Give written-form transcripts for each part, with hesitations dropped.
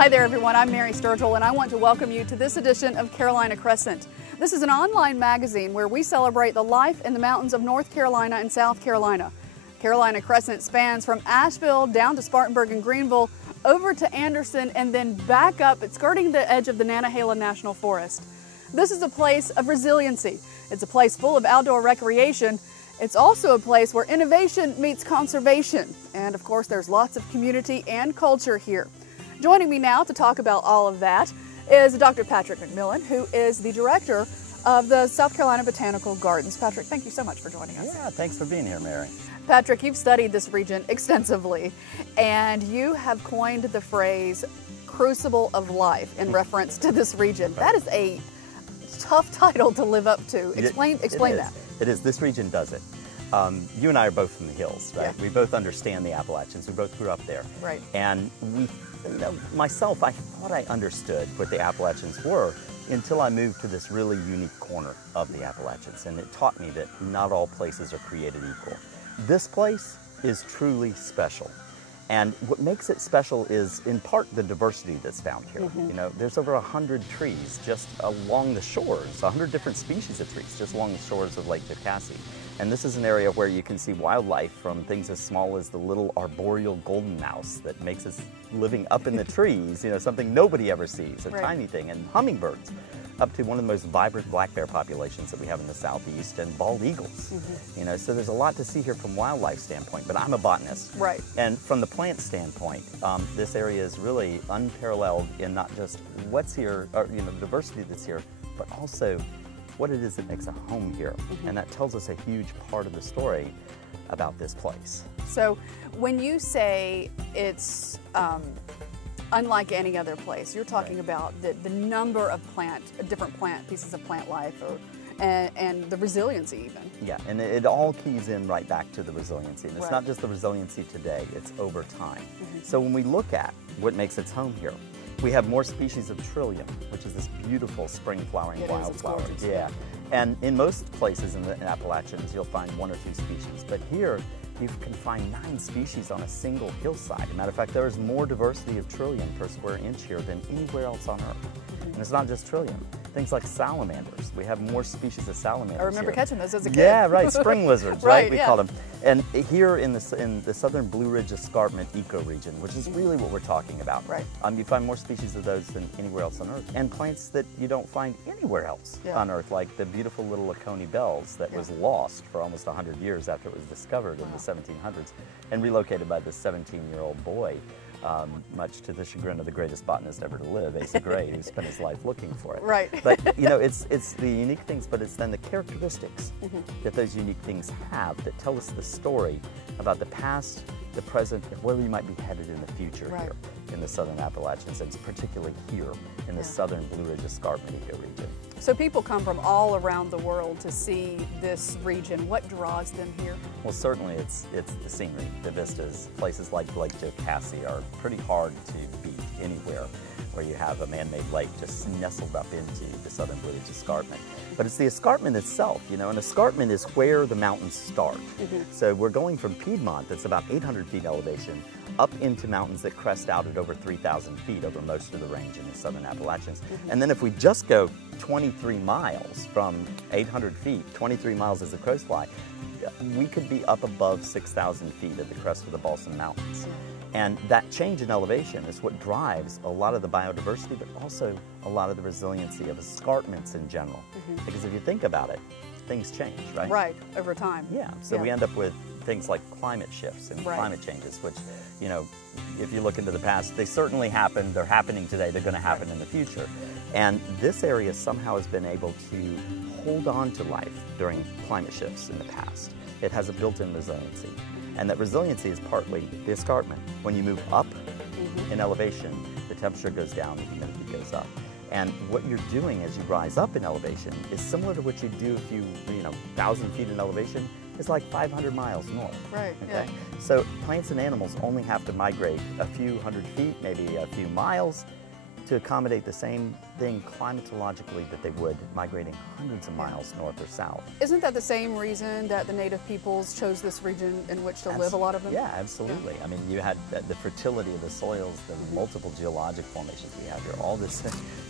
Hi there everyone, I'm Mary Sturgill and I want to welcome you to this edition of Carolina Crescent. This is an online magazine where we celebrate the life in the mountains of North Carolina and South Carolina. Carolina Crescent spans from Asheville down to Spartanburg and Greenville, over to Anderson, and then back up, skirting the edge of the Nantahala National Forest. This is a place of resiliency. It's a place full of outdoor recreation. It's also a place where innovation meets conservation. And of course, there's lots of community and culture here. Joining me now to talk about all of that is Dr. Patrick McMillan, who is the director of the South Carolina Botanical Gardens. Patrick, thank you so much for joining us. Yeah, thanks for being here, Mary. Patrick, you've studied this region extensively, and you have coined the phrase Crucible of Life in reference to this region. That is a tough title to live up to. Explain that. It is. This region does it. You and I are both from the hills, right? Yeah. We both understand the Appalachians. We both grew up there. Right. And myself, I thought I understood what the Appalachians were until I moved to this really unique corner of the Appalachians. And it taught me that not all places are created equal. This place is truly special. And what makes it special is, in part, the diversity that's found here. You know, there's over 100 trees just along the shores, 100 different species of trees just along the shores of Lake Jocassee. And this is an area where you can see wildlife from things as small as the little arboreal golden mouse that makes its living up in the trees, you know, something nobody ever sees, a tiny thing, and hummingbirds, up to one of the most vibrant black bear populations that we have in the southeast, and bald eagles. You know, so there's a lot to see here from wildlife standpoint, but I'm a botanist. Right. And from the plant standpoint, this area is really unparalleled in not just what's here, or, you know, the diversity that's here, but also what it is that makes a home here. And that tells us a huge part of the story about this place. So when you say it's unlike any other place, you're talking about the number of different pieces of plant life, and the resiliency even. Yeah, and it all keys in right back to the resiliency. And it's not just the resiliency today, it's over time. So when we look at what makes its home here, we have more species of trillium, which is this beautiful spring flowering wildflower. Yeah, and in most places in the Appalachians, you'll find 1 or 2 species. But here, you can find 9 species on a single hillside. As a matter of fact, there is more diversity of trillium per square inch here than anywhere else on Earth. And it's not just trillium. Things like salamanders. We have more species of salamanders. I remember catching those as a kid. Yeah, right. Spring lizards, right? We yeah. call them. And here in the southern Blue Ridge Escarpment ecoregion, which is really what we're talking about, right? You find more species of those than anywhere else on Earth, and plants that you don't find anywhere else on Earth, like the beautiful little Laconia bells that was lost for almost 100 years after it was discovered in the 1700s and relocated by this 17-year-old boy. Much to the chagrin of the greatest botanist ever to live, Asa Gray, who spent his life looking for it. Right. But you know, it's the unique things, but it's then the characteristics that those unique things have that tell us the story about the past, the present, and where we might be headed in the future here in the southern Appalachians, and particularly here in the southern Blue Ridge Escarpment ecoregion. So people come from all around the world to see this region. What draws them here? Well, certainly it's the scenery, the vistas. Places like Lake Jocassee are pretty hard to beat anywhere where you have a man-made lake just nestled up into the southern Blue Ridge Escarpment. But it's the escarpment itself, you know, an escarpment is where the mountains start. So we're going from Piedmont, that's about 800 feet elevation, up into mountains that crest out at over 3,000 feet over most of the range in the southern Appalachians. And then if we just go 23 miles from 800 feet, 23 miles as the crows fly, we could be up above 6,000 feet at the crest of the Balsam Mountains. And that change in elevation is what drives a lot of the biodiversity, but also a lot of the resiliency of escarpments in general. Because if you think about it, things change, right? Right, over time. Yeah, so we end up with things like climate shifts and climate changes, which, you know, if you look into the past, they certainly happened, they're happening today, they're going to happen in the future. And this area somehow has been able to hold on to life during climate shifts in the past. It has a built-in resiliency. And that resiliency is partly the escarpment. When you move up in elevation, the temperature goes down, the humidity goes up. And what you're doing as you rise up in elevation is similar to what you do if you 1,000 feet in elevation, is like 500 miles north. Right, okay? So plants and animals only have to migrate a few hundred feet, maybe a few miles, to accommodate the same thing climatologically that they would migrating hundreds of miles north or south. Isn't that the same reason that the native peoples chose this region in which to live, a lot of them? Yeah, absolutely. I mean, you had the fertility of the soils, the multiple geologic formations we have here, all this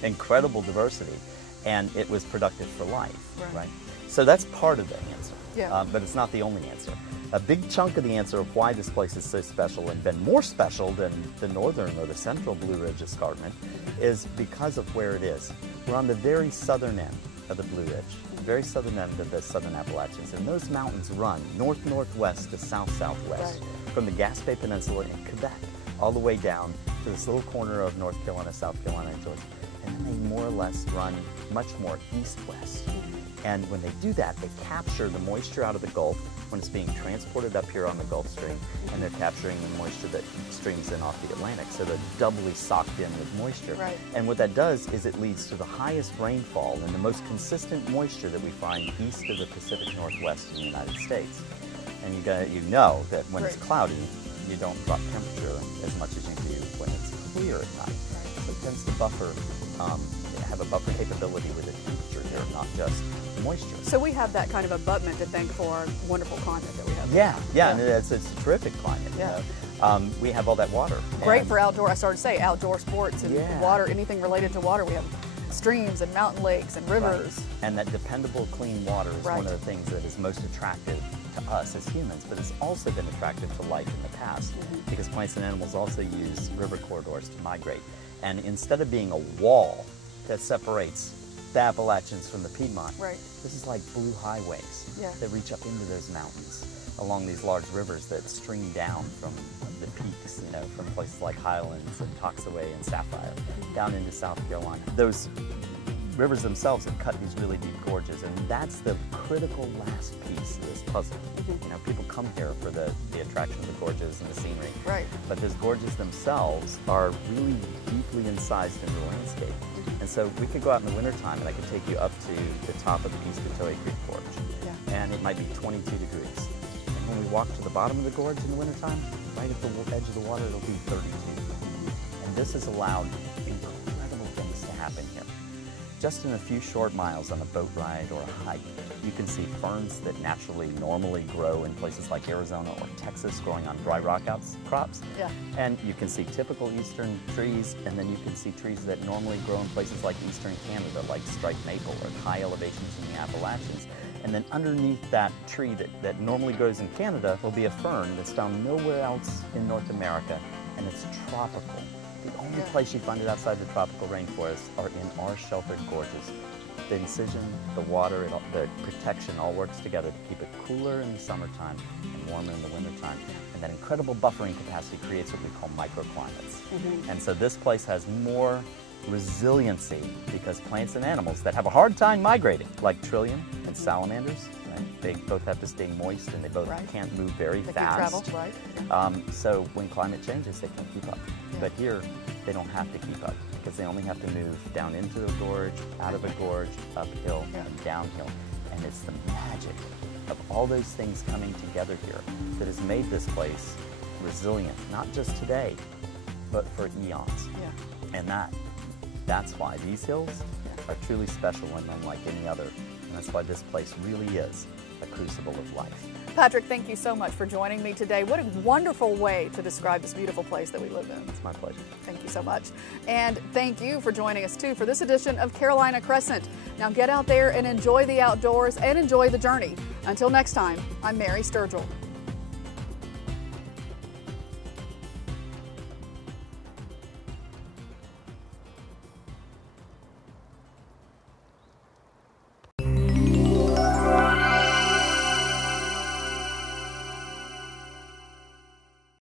incredible diversity, and it was productive for life, right? So that's part of the answer, but it's not the only answer. A big chunk of the answer of why this place is so special and been more special than the northern or the central Blue Ridge Escarpment is because of where it is. We're on the very southern end of the Blue Ridge, very southern end of the southern Appalachians, and those mountains run north-northwest to south-southwest from the Gaspé Peninsula in Quebec all the way down to this little corner of North Carolina, South Carolina, and Georgia, and then they more or less run much more east-west. And when they do that, they capture the moisture out of the Gulf when it's being transported up here on the Gulf Stream, and they're capturing the moisture that streams in off the Atlantic, so they're doubly socked in with moisture. And what that does is it leads to the highest rainfall and the most consistent moisture that we find east of the Pacific Northwest in the United States. And you know that when it's cloudy, you don't drop temperature as much as you do when it's clear at night. So it tends to buffer, have a buffer capability with the temperature here, not just moisture. So we have that kind of abutment to thank for our wonderful climate that we have. Yeah, and it's a terrific climate. We have all that water. Great for outdoor, I started to say, outdoor sports and water, anything related to water. We have streams and mountain lakes and rivers. And that dependable clean water is one of the things that is most attractive to us as humans, but it's also been attractive to life in the past because plants and animals also use river corridors to migrate. And instead of being a wall that separates the Appalachians from the Piedmont, this is like blue highways that reach up into those mountains along these large rivers that stream down from the peaks, you know, from places like Highlands and Toxaway and Sapphire down into South Carolina. Those rivers themselves have cut these really deep gorges, and that's the critical last piece of this puzzle. You know, people come here for the attraction of the gorges and the scenery, but those gorges themselves are really deeply incised into the landscape. And so we could go out in the wintertime and I could take you up to the top of the East Petoe Creek Gorge, and it might be 22 degrees. And when we walk to the bottom of the gorge in the wintertime, right at the edge of the water, it'll be 32 degrees. And this has allowed incredible things to happen here. Just in a few short miles on a boat ride or a hike, you can see ferns that normally grow in places like Arizona or Texas growing on dry rock crops. And you can see typical eastern trees, and then you can see trees that normally grow in places like eastern Canada, like striped maple or high elevations in the Appalachians. And then underneath that tree that normally grows in Canada will be a fern that's found nowhere else in North America, and it's tropical. The only place you find it outside the tropical rainforests are in our sheltered gorges. The incision, the water, the protection all works together to keep it cooler in the summertime and warmer in the wintertime. And that incredible buffering capacity creates what we call microclimates. And so this place has more resiliency because plants and animals that have a hard time migrating, like trillium and salamanders, they both have to stay moist and they both can't move very fast. So when climate changes, they can't keep up. But here, they don't have to keep up because they only have to move down into a gorge, out of a gorge, uphill, and downhill. And it's the magic of all those things coming together here that has made this place resilient, not just today, but for eons. And that's why these hills are truly special and unlike any other. And that's why this place really is a crucible of life. Patrick, thank you so much for joining me today. What a wonderful way to describe this beautiful place that we live in. It's my pleasure. Thank you so much. And thank you for joining us too for this edition of Carolina Crescent. Now get out there and enjoy the outdoors and enjoy the journey. Until next time, I'm Mary Sturgill.